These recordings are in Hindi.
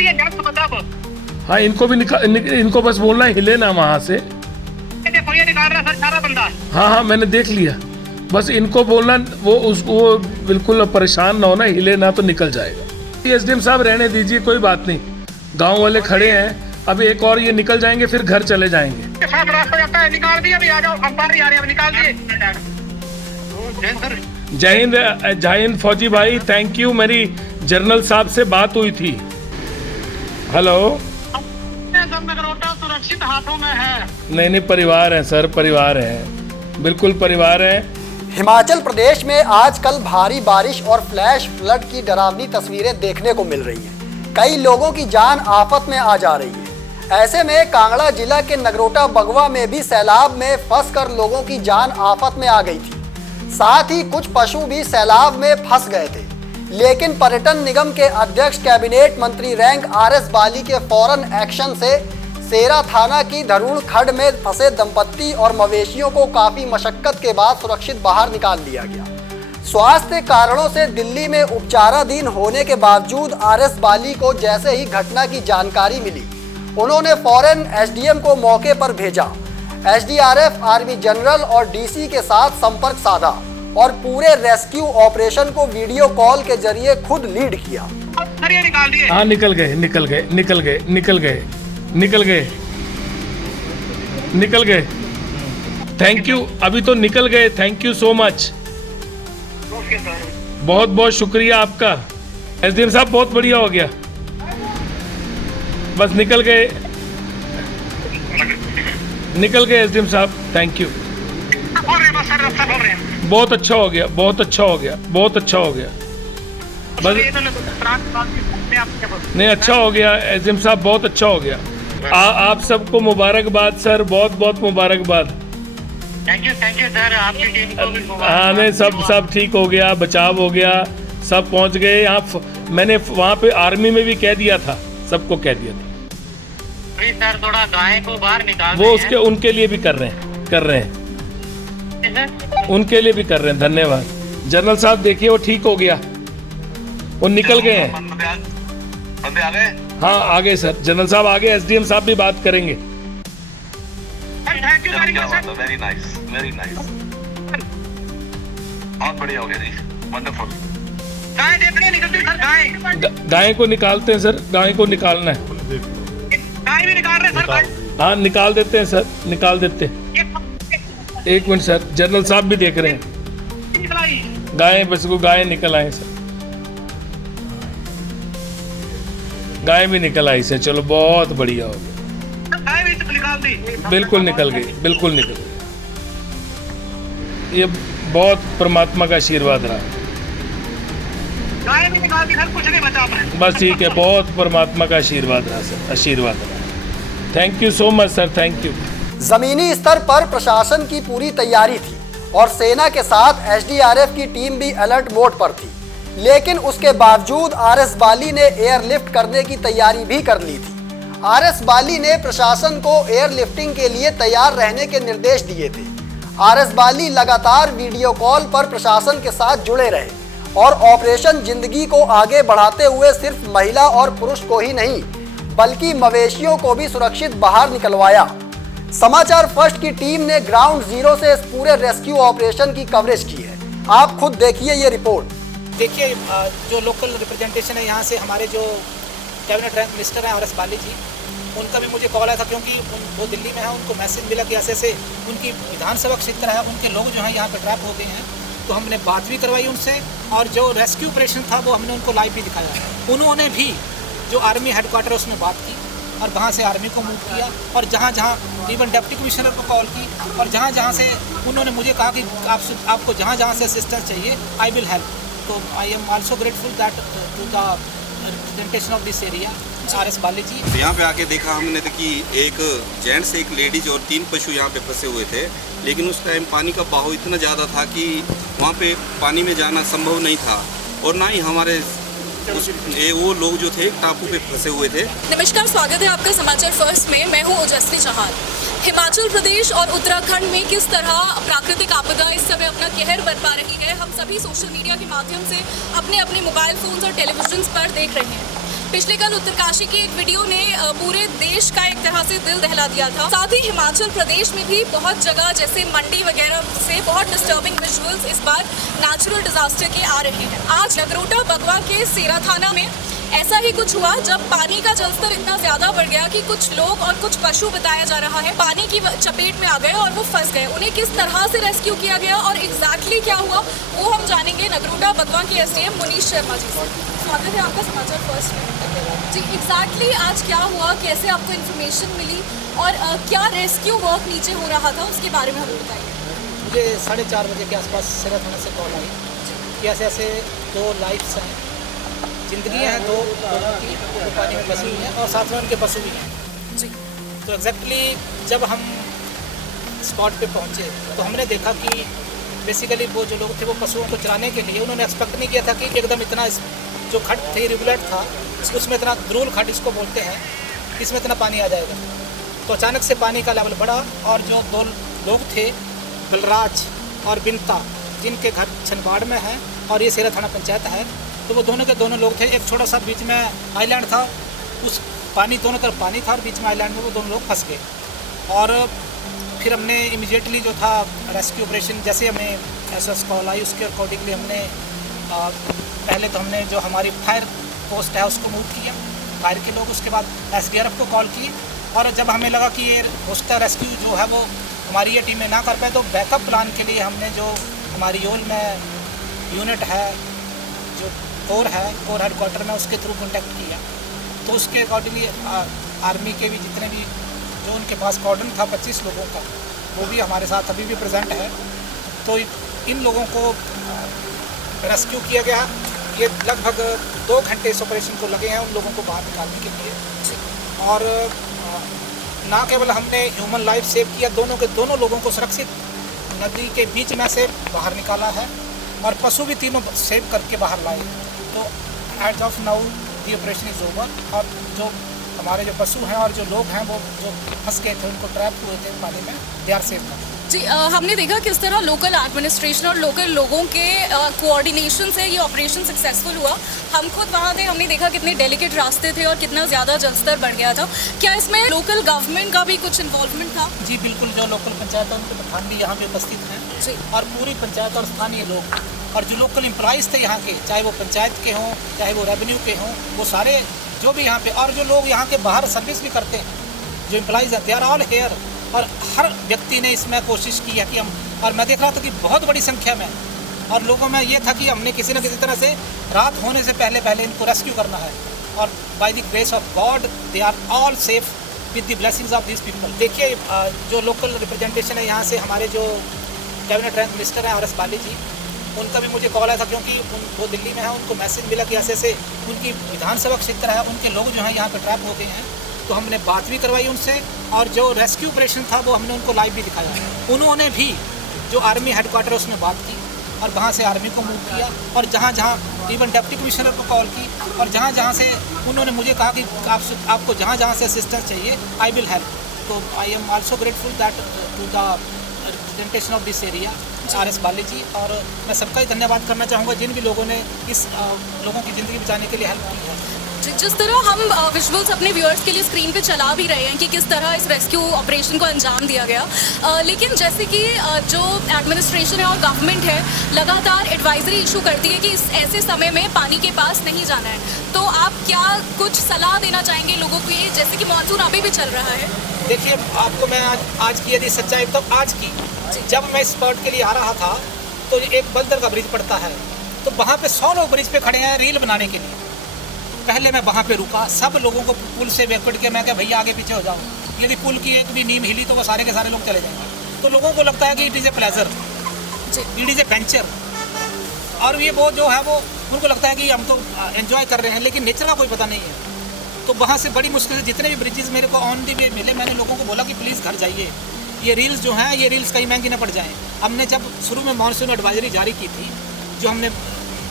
दिए जल्द मतलब। हाँ, इनको भी इनको बस बोलना है हिले ना वहाँ से। देखो ये निकाल रहा सर सारा बंदा। हाँ, मैंने देख लिया। बस इनको बोलना वो बिल्कुल परेशान ना होना, हिले ना तो निकल जाएगा। एसडीएम साहब रहने दीजिए, कोई बात नहीं, गांव वाले खड़े हैं। अभी एक और ये निकल जाएंगे, फिर घर चले जाएंगे। साफ रास्ता जाता है, निकाल दिए, अभी आ जाओ, अब बाहर ही आ रहे हैं, निकाल दिए। जय हिंद फौजी भाई, थैंक यू। मेरी जनरल साहब से बात हुई थी। हेलो। नगरोटा सुरक्षित हाथों में है। नहीं, परिवार है सर, परिवार है, बिल्कुल परिवार है। हिमाचल प्रदेश में आजकल भारी बारिश और फ्लैश फ्लड की डरावनी तस्वीरें देखने को मिल रही हैं। कई लोगों की जान आफत में आ जा रही है। ऐसे में कांगड़ा जिला के नगरोटा बगवा में भी सैलाब में फंसकर लोगों की जान आफत में आ गई थी। साथ ही कुछ पशु भी सैलाब में फंस गए थे, लेकिन पर्यटन निगम के अध्यक्ष कैबिनेट मंत्री रैंक आरएस बाली के फौरन एक्शन से सेरा थाना की धरूण खड्ड में फंसे दंपत्ति और मवेशियों को काफी मशक्कत के बाद सुरक्षित बाहर निकाल लिया गया। स्वास्थ्य कारणों से दिल्ली में उपचाराधीन होने के बावजूद आरएस बाली को जैसे ही घटना की जानकारी मिली, उन्होंने फौरन एसडीएम को मौके पर भेजा। एसडीआरएफ, आर्मी जनरल और डीसी के साथ संपर्क साधा और पूरे रेस्क्यू ऑपरेशन को वीडियो कॉल के जरिए खुद लीड किया। निकाल दिए। हाँ, निकल गए। थैंक यू, अभी तो निकल गए। थैंक यू सो मच, बहुत बहुत शुक्रिया आपका। एसडीएम साहब बहुत बढ़िया हो गया, बस निकल गए एसडीएम साहब, थैंक यू। बहुत अच्छा हो गया, बहुत अच्छा हो गया। बस नहीं, अच्छा हो गया एसडीएम साहब, बहुत अच्छा हो गया। आप सबको मुबारकबाद सर, बहुत बहुत मुबारकबाद। थैंक यू सर, आपकी टीम को भी मुबारकबाद। हाँ, नहीं, सब ठीक हो गया, बचाव हो गया, सब पहुंच गए यहाँ। मैंने वहाँ पे आर्मी में भी कह दिया था, सबको कह दिया था। सर थोड़ा गाय को बाहर निकाल, वो उनके लिए भी कर रहे हैं, उनके लिए भी कर रहे हैं। धन्यवाद जनरल साहब, देखिए वो ठीक हो गया, वो निकल गए हैं। बंदे आ गए? हाँ, आ गए सर, जनरल साहब आ गए। एसडीएम साहब भी बात करेंगे। Thank you very much sir. Very nice, बहुत बढ़िया हो गया जी, वंडरफुल। गाय देख रहे हैं, निकलती सर गाय को निकालते हैं सर, गाय को निकालना है। गाय भी निकाल रहे हैं सर। हाँ, निकाल देते हैं सर, निकाल देते हैं। एक मिनट सर, जनरल साहब भी देख रहे हैं। गाय बस को गाय निकल आए सर, गाय भी निकल आई सर, चलो बहुत बढ़िया हो गया। गाय भी निकाल दी, बिल्कुल निकल गई। ये बहुत परमात्मा का आशीर्वाद रहा। गाय भी निकाल दी सर, कुछ नहीं बचा पाए। बस ठीक है, बहुत परमात्मा का आशीर्वाद रहा सर, आशीर्वाद रहा। Thank you so much sir, thank you. जमीनी स्तर पर प्रशासन की पूरी तैयारी थी और सेना के साथ एसडीआरएफ की टीम भी अलर्ट मोड पर थी, लेकिन उसके बावजूद आरएस बाली ने एयरलिफ्ट करने की तैयारी भी कर ली थी। आरएस बाली ने प्रशासन को एयरलिफ्टिंग के लिए तैयार रहने के निर्देश दिए थे। आरएस बाली लगातार वीडियो कॉल पर प्रशासन के साथ जुड़े रहे और ऑपरेशन जिंदगी को आगे बढ़ाते हुए सिर्फ महिला और पुरुष को ही नहीं बल्कि मवेशियों को भी सुरक्षित बाहर निकलवाया। समाचार फर्स्ट की टीम ने ग्राउंड जीरो से इस पूरे रेस्क्यू ऑपरेशन की कवरेज की है। आप खुद देखिए ये रिपोर्ट। देखिए, जो लोकल रिप्रेजेंटेशन है यहाँ से, हमारे जो कैबिनेट रैंक मिनिस्टर हैं आरएस बाली जी, उनका भी मुझे कॉल आया था, क्योंकि वो दिल्ली में है, उनको मैसेज मिला कि ऐसे उनकी विधानसभा क्षेत्र है, उनके लोग जो हैं यहाँ पे ट्रैप हो गए हैं। तो हमने बात भी करवाई उनसे और जो रेस्क्यू ऑपरेशन था वो हमने उनको लाइव भी दिखाया। उन्होंने भी जो आर्मी हेडक्वार्टर उसमें बात की और वहाँ से आर्मी को मूव किया और जहाँ इवन डिप्टी कमिश्नर को कॉल की और जहाँ से उन्होंने मुझे कहा कि आपको जहाँ से असिस्टेंस चाहिए, आई विल हेल्प। तो I am also grateful that to the representation of this area RS Bali ji. यहाँ पे आके देखा हमने कि एक जेंट्स, एक लेडीज और 3 पशु यहाँ पे फंसे हुए थे, लेकिन उस टाइम पानी का बहाव इतना ज़्यादा था कि वहाँ पे पानी में जाना संभव नहीं था और ना ही हमारे वो लोग जो थे टापू पे फंसे हुए थे। नमस्कार, स्वागत है आपका समाचार फर्स्ट में। मैं हूँ ओजस्वी चौहान। हिमाचल प्रदेश और उत्तराखंड में किस तरह प्राकृतिक आपदा इस समय अपना कहर बरपा रही है, हम सभी सोशल मीडिया के माध्यम से अपने अपने मोबाइल फोन्स और टेलीविजन पर देख रहे हैं। पिछले कल उत्तरकाशी की एक वीडियो ने पूरे देश का एक तरह से दिल दहला दिया था। साथ ही हिमाचल प्रदेश में भी बहुत जगह जैसे मंडी वगैरह से बहुत डिस्टर्बिंग विजुअल्स इस बार नेचुरल डिजास्टर के आ रहे हैं। आज नगरोटा बगवा के सेरा थाना में ऐसा ही कुछ हुआ जब पानी का जलस्तर इतना ज्यादा बढ़ गया कि कुछ लोग और कुछ पशु बताया जा रहा है पानी की चपेट में आ गए और वो फंस गए। उन्हें किस तरह से रेस्क्यू किया गया और एग्जैक्टली क्या हुआ वो हम जानेंगे नगरोटा बगवा के एसडीएम मुनीश शर्मा जी से। स्वागत है आपका समाचार फर्स्ट में जी। एग्जैक्टली आज क्या हुआ, कैसे आपको इन्फॉर्मेशन मिली और क्या रेस्क्यू वर्क नीचे हो रहा था उसके बारे में हमें बताइए। मुझे 4:30 बजे के आसपास सेरा थाना से कॉल आई कि ऐसे ऐसे 2 लाइफ्स हैं, जिंदगी हैं 2 लोगों की जो पानी में फंसी हुई हैं और साथ में उनके पशु भी हैं जी। तो एग्जैक्टली जब हम स्पॉट पे पहुंचे तो हमने देखा कि बेसिकली वो जो लोग थे वो पशुओं को चराने के लिए उन्होंने एक्सपेक्ट नहीं किया था कि एकदम इतना जो खड्ड थे रिवुलेट था उसमें इतना द्रोल खड्ड इसको बोलते हैं, इसमें इतना पानी आ जाएगा। तो अचानक से पानी का लेवल बढ़ा और जो 2 लोग थे बलराज और बिनता जिनके घर छनबाड़ में है और ये सेरा थाना पंचायत है, तो वो दोनों के दोनों लोग थे। एक छोटा सा बीच में आइलैंड था, उस पानी दोनों तरफ पानी था और बीच में आइलैंड में वो दोनों लोग फंस गए। और फिर हमने इमीडिएटली जो था रेस्क्यू ऑपरेशन जैसे हमें एसएस कॉल आई उसके अकॉर्डिंगली हमने पहले तो हमने जो हमारी फायर पोस्ट है उसको मूव किया, फायर के लोग, उसके बाद एसडीआरएफ को कॉल की। और जब हमें लगा कि ये होस्टा रेस्क्यू जो है वो हमारी ये टीमें ना कर पाए तो बैकअप प्लान के लिए हमने जो हमारी योल में यूनिट है जो कोर है, कोर हेडक्वार्टर में उसके थ्रू कॉन्टैक्ट किया। तो उसके अकॉर्डिंगली आर्मी के भी जितने भी जो उनके पास कॉर्डन था 25 लोगों का वो भी हमारे साथ अभी भी प्रेजेंट है। तो इन लोगों को रेस्क्यू किया गया। ये लगभग 2 घंटे इस ऑपरेशन को लगे हैं उन लोगों को बाहर निकालने के लिए। और ना केवल हमने ह्यूमन लाइफ सेव किया, दोनों लोगों को सुरक्षित नदी के बीच में से बाहर निकाला है और पशु भी तीनों सेव करके बाहर लाए। तो as of now the operation is over और जो हमारे जो पशु हैं और जो लोग हैं वो जो फंस गए थे उनको ट्रैप हुए थे पानी में, दे आर सेफ नाउ जी। हमने देखा किस तरह लोकल एडमिनिस्ट्रेशन और लोकल लोगों के कोऑर्डिनेशन से ये ऑपरेशन सक्सेसफुल हुआ। हम खुद वहाँ थे, हमने देखा कितने डेलिकेट रास्ते थे और कितना ज़्यादा जलस्तर बढ़ गया था। क्या इसमें लोकल गवर्नमेंट का भी कुछ इन्वॉल्वमेंट था? जी बिल्कुल, जो लोकल पंचायत है उनके प्रधान भी यहाँ पे उपस्थित हैं जी। और पूरी पंचायत और स्थानीय लोग और जो लोकल एम्प्लॉइज़ थे यहाँ के, चाहे वो पंचायत के हों चाहे वो रेवेन्यू के हों, वो सारे जो भी यहाँ पे और जो लोग यहाँ के बाहर सर्विस भी करते हैं जो एम्प्लॉइज़ हैं, दे आर ऑल हेयर। और हर व्यक्ति ने इसमें कोशिश की है कि हम, और मैं देख रहा था कि बहुत बड़ी संख्या में और लोगों में ये था कि हमने किसी न किसी तरह से रात होने से पहले इनको रेस्क्यू करना है। और by the grace of God they are all safe with the blessings of this people. देखिए जो लोकल रिप्रेजेंटेशन है यहाँ से हमारे जो कैबिनेट रैंक मिनिस्टर हैं RS बाली जी, उनका भी मुझे कॉल आया था क्योंकि वो दिल्ली में है, उनको मैसेज मिला कि ऐसे उनकी विधानसभा क्षेत्र है, उनके लोग जो हैं यहाँ पर ट्रैप हो गए हैं। तो हमने बात भी करवाई उनसे और जो रेस्क्यू ऑपरेशन था वो हमने उनको लाइव भी दिखाया। उन्होंने भी जो आर्मी हेडक्वार्टर उसमें बात की और वहाँ से आर्मी को मूव किया और जहाँ इवन डिप्टी कमिश्नर को कॉल की और जहाँ से उन्होंने मुझे कहा कि आपको जहाँ से असिस्टेंस चाहिए आई विल हेल्प। तो I am also grateful that to the representation of this area RS Bali ji. और मैं सबका ही धन्यवाद करना चाहूँगा जिन भी लोगों ने इस लोगों की ज़िंदगी बचाने के लिए हेल्प की है। जिस तरह हम विजुअल्स अपने व्यूअर्स के लिए स्क्रीन पे चला भी रहे हैं कि किस तरह इस रेस्क्यू ऑपरेशन को अंजाम दिया गया, लेकिन जैसे कि जो एडमिनिस्ट्रेशन है और गवर्नमेंट है लगातार एडवाइजरी इशू करती है कि इस ऐसे समय में पानी के पास नहीं जाना है, तो आप क्या कुछ सलाह देना चाहेंगे लोगों को, ये जैसे कि मानसून अभी भी चल रहा है? देखिए आपको मैं आज की यदि सच्चाई तो आज की, जब मैं स्पॉट के लिए आ रहा था तो एक बलदर का ब्रिज पड़ता है, तो वहाँ पे 100 लोग ब्रिज पे खड़े हैं रील बनाने के लिए। पहले मैं वहाँ पे रुका, सब लोगों को पुल से बैकवर्ड के मैं क्या भैया आगे पीछे हो जाओ, यदि पुल की एक भी नींव हिली तो वो सारे के सारे लोग चले जाएंगे। तो लोगों को लगता है कि it is a pleasure, it is a venture, और ये वो जो है वो उनको लगता है कि हम तो एंजॉय कर रहे हैं, लेकिन नेचर का कोई पता नहीं है। तो वहाँ से बड़ी मुश्किल से जितने भी ब्रिजेस मेरे को ऑन दी वे मिले, मैंने लोगों को बोला कि प्लीज़ घर जाइए, ये रील्स जो हैं ये रील्स कहीं महंगी ना पड़ जाएँ। हमने जब शुरू में मानसून एडवाइजरी जारी की थी, जो हमने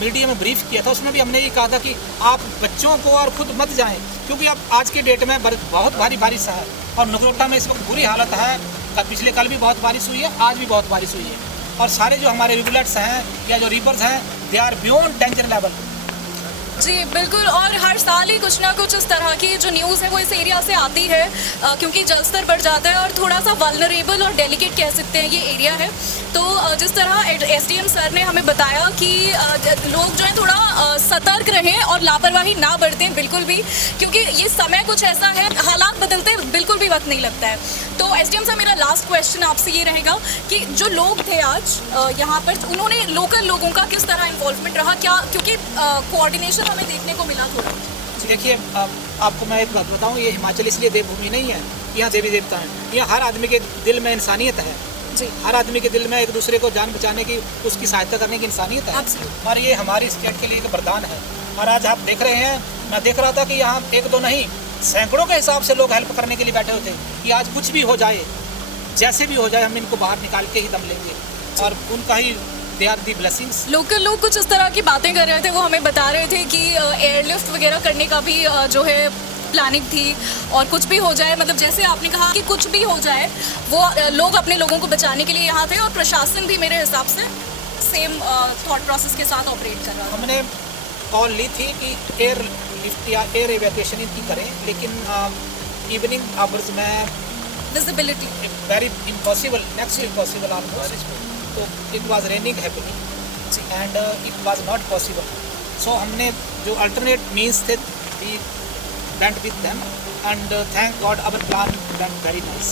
मीडिया में ब्रीफ किया था, उसमें भी हमने ये कहा था कि आप बच्चों को और खुद मत जाएं, क्योंकि अब आज की डेट में बहुत भारी बारिश है और नगरोटा में इस वक्त बुरी हालत है। पिछले कल भी बहुत बारिश हुई है, आज भी बहुत बारिश हुई है, और सारे जो हमारे रिवुलेट्स हैं या जो रिवर्स हैं they are beyond danger level. जी बिल्कुल, और हर साल ही भी कुछ ना कुछ इस तरह की जो न्यूज़ है वो इस एरिया से आती है, क्योंकि जलस्तर बढ़ जाता है और थोड़ा सा वल्नरेबल और डेलिकेट कह सकते हैं ये एरिया है। तो जिस तरह एसडीएम सर ने हमें बताया कि लोग जो है थोड़ा सतर्क रहें और लापरवाही ना बरतें बिल्कुल भी, क्योंकि ये समय कुछ ऐसा है, हालात बदलते बिल्कुल भी वक्त नहीं लगता है। तो एसडीएम सर, मेरा लास्ट क्वेश्चन आपसे ये रहेगा कि जो लोग थे आज यहाँ पर, उन्होंने लोकल लोगों का किस तरह इन्वॉल्वमेंट रहा, क्या क्योंकि कोऑर्डिनेशन हमें देखने को मिला थोड़ा। देखिए, आपको मैं एक बात बताऊं, ये हिमाचल इसलिए देवभूमि नहीं है, यहाँ देवी देवता हैं। यहाँ हर आदमी के दिल में इंसानियत है जी। हर आदमी के दिल में एक दूसरे को जान बचाने की, उसकी सहायता करने की इंसानियत है। और ये हमारी स्टेट के लिए एक वरदान है। और आज आप देख रहे हैं, मैं देख रहा था कि यहाँ एक दो नहीं, सैकड़ों के हिसाब से लोग हेल्प करने के लिए बैठे होते हैं कि आज कुछ भी हो जाए, जैसे भी हो जाए, हम इनको बाहर निकाल के ही दम लेंगे। और उनका ही they are the blessings. Local लोग कुछ इस तरह की बातें कर रहे थे, वो हमें बता रहे थे कि एयरलिफ्ट वगैरह करने का भी जो है प्लानिंग थी, और कुछ भी हो जाए, मतलब जैसे आपने कहा कि कुछ भी हो जाए, वो लोग अपने लोगों को बचाने के लिए यहाँ थे। और प्रशासन भी मेरे हिसाब से सेम थॉट प्रोसेस के साथ ऑपरेट कर रहा है। हमने कॉल ली थी कि एयर लिफ्ट या एयर एवैक्यूएशन इनकी करें, लेकिन इवनिंग आवर्स में visibility very impossible, next impossible almost. तो it was raining happening and it was not possible. So हमने जो अल्टरनेट मीन्स थे, we went with them and thank god our plan went very nice.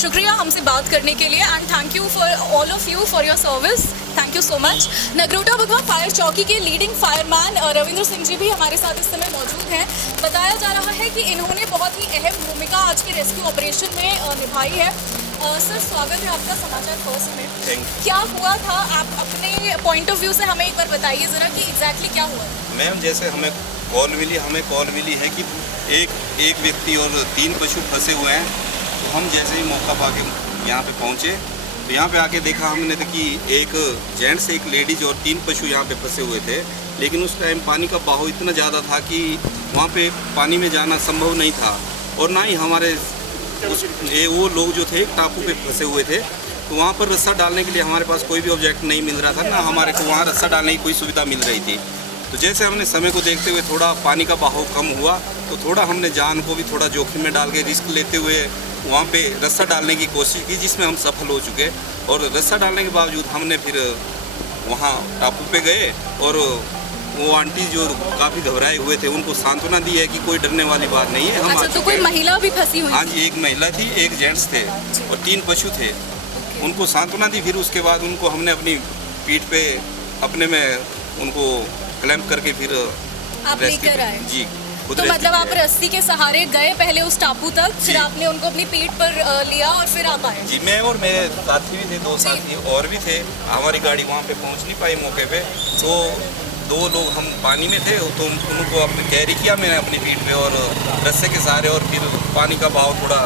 शुक्रिया हमसे बात करने के लिए, and thank you for all of you for your service. Thank you so much. Nagrota Bagwan fire चौकी के लीडिंग फायरमैन रविंद्र सिंह जी भी हमारे साथ इस समय मौजूद हैं। बताया जा रहा है कि इन्होंने बहुत ही अहम भूमिका आज के रेस्क्यू ऑपरेशन में निभाई है। सर, स्वागत है आपका समाचार फर्स्ट में। क्या हुआ था, आप अपने पॉइंट ऑफ व्यू से हमें एक बार बताइए ज़रा कि एग्जैक्टली क्या हुआ है। मैम, जैसे हमें कॉल मिली है कि एक व्यक्ति और 3 पशु फंसे हुए हैं। तो हम जैसे ही मौका पा के यहाँ पे पहुँचे, तो यहाँ पे आके देखा हमने तो कि एक जेंट्स, एक लेडीज और 3 पशु यहाँ पे फंसे हुए थे। लेकिन उस टाइम पानी का बहाव इतना ज़्यादा था कि वहाँ पे पानी में जाना संभव नहीं था, और ना ही हमारे वो लोग जो थे टापू पे फंसे हुए थे। तो वहाँ पर रस्सा डालने के लिए हमारे पास कोई भी ऑब्जेक्ट नहीं मिल रहा था, ना हमारे को वहाँ रस्सा डालने की कोई सुविधा मिल रही थी। तो जैसे हमने समय को देखते हुए थोड़ा पानी का बहाव कम हुआ, तो थोड़ा हमने जान को भी थोड़ा जोखिम में डाल के रिस्क लेते हुए वहाँ पे रस्सा डालने की कोशिश की, जिसमें हम सफल हो चुके। और रस्सा डालने के बावजूद हमने फिर वहाँ टापू पे गए, और वो आंटी जो काफ़ी घबराए हुए थे उनको सांत्वना दी है कि कोई डरने वाली बात नहीं है। हम अच्छा, तो कोई महिला भी फंसी हुई? हाँ जी, एक महिला थी, एक जेंट्स थे और 3 पशु थे। उनको सांत्वना दी, फिर उसके बाद उनको हमने अपनी पीठ पे अपने में उनको क्लैंप करके फिर आप लेकर आए जी। तो मतलब आप रस्सी के सहारे गए पहले उस टापू तक, फिर आपने उनको अपनी पीठ पर लिया और फिर आप आए? जी, मैं और मेरे साथी भी थे, 2 साथी और भी थे। हमारी गाड़ी वहाँ पे पहुँच नहीं पाई मौके पे, तो 2 लोग हम पानी में थे, तो उनको अपने कैरी किया मैंने अपनी पीठ पे और रस्से के सहारे। और फिर पानी का बहाव थोड़ा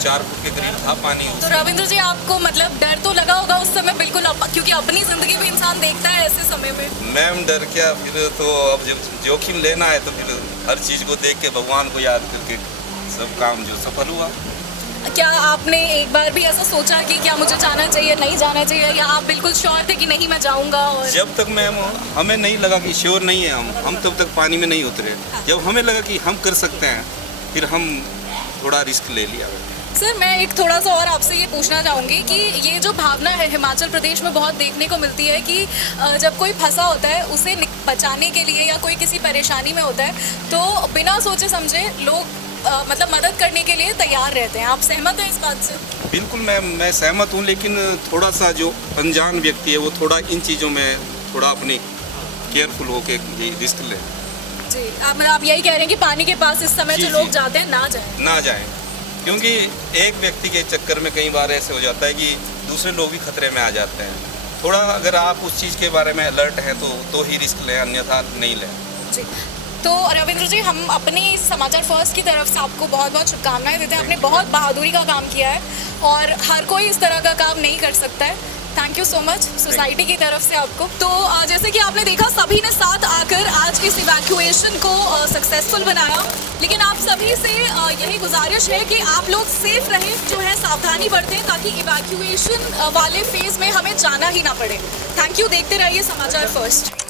4 फुट के करीब था पानी। तो रविंद्र जी, आपको मतलब डर तो लगा होगा उस समय बिल्कुल, क्योंकि अपनी जिंदगी भी इंसान देखता है ऐसे समय में। मैम, डर क्या, फिर तो अब जब जोखिम लेना है तो फिर हर चीज़ को देख के भगवान को याद करके सब काम जो सफल हुआ। क्या आपने एक बार भी ऐसा सोचा कि क्या मुझे जाना चाहिए, नहीं जाना चाहिए, या आप बिल्कुल श्योर थे कि नहीं मैं जाऊंगा? और जब तक मैम हमें नहीं लगा कि श्योर नहीं है हम तब तक पानी में नहीं उतरे। जब हमें लगा कि हम कर सकते हैं, फिर हम थोड़ा रिस्क ले लिया। सर, मैं एक थोड़ा सा और आपसे ये पूछना चाहूँगी कि ये जो भावना है हिमाचल प्रदेश में बहुत देखने को मिलती है कि जब कोई फंसा होता है उसे बचाने के लिए, या कोई किसी परेशानी में होता है, तो बिना सोचे समझे लोग मतलब मदद करने के लिए तैयार रहते हैं। आप सहमत हैं इस बात से? बिल्कुल मैं सहमत हूँ, लेकिन थोड़ा सा जो अनजान व्यक्ति है वो थोड़ा इन चीज़ों में थोड़ा अपनी केयरफुल होकर रिस्क ले। जी, आप यही कह रहे हैं कि पानी के पास इस समय जो लोग जाते हैं ना जाएं, क्योंकि एक व्यक्ति के चक्कर में कई बार ऐसे हो जाता है कि दूसरे लोग भी खतरे में आ जाते हैं। थोड़ा अगर आप उस चीज़ के बारे में अलर्ट हैं तो ही रिस्क लें, अन्यथा नहीं लें। जी, तो रविंद्र जी, हम अपनी समाचार फर्स्ट की तरफ से आपको बहुत बहुत शुभकामनाएं देते हैं। आपने बहुत बहादुरी का काम किया है और हर कोई इस तरह का काम नहीं कर सकता है। Thank you so much society की तरफ से आपको। तो जैसे कि आपने देखा, सभी ने साथ आकर आज इस इवैक्यूएशन को सक्सेसफुल बनाया। लेकिन आप सभी से यही गुजारिश है कि आप लोग सेफ रहें, जो है सावधानी बरतें, ताकि इवैक्यूएशन वाले फेज में हमें जाना ही ना पड़े। Thank you. देखते रहिए समाचार फर्स्ट।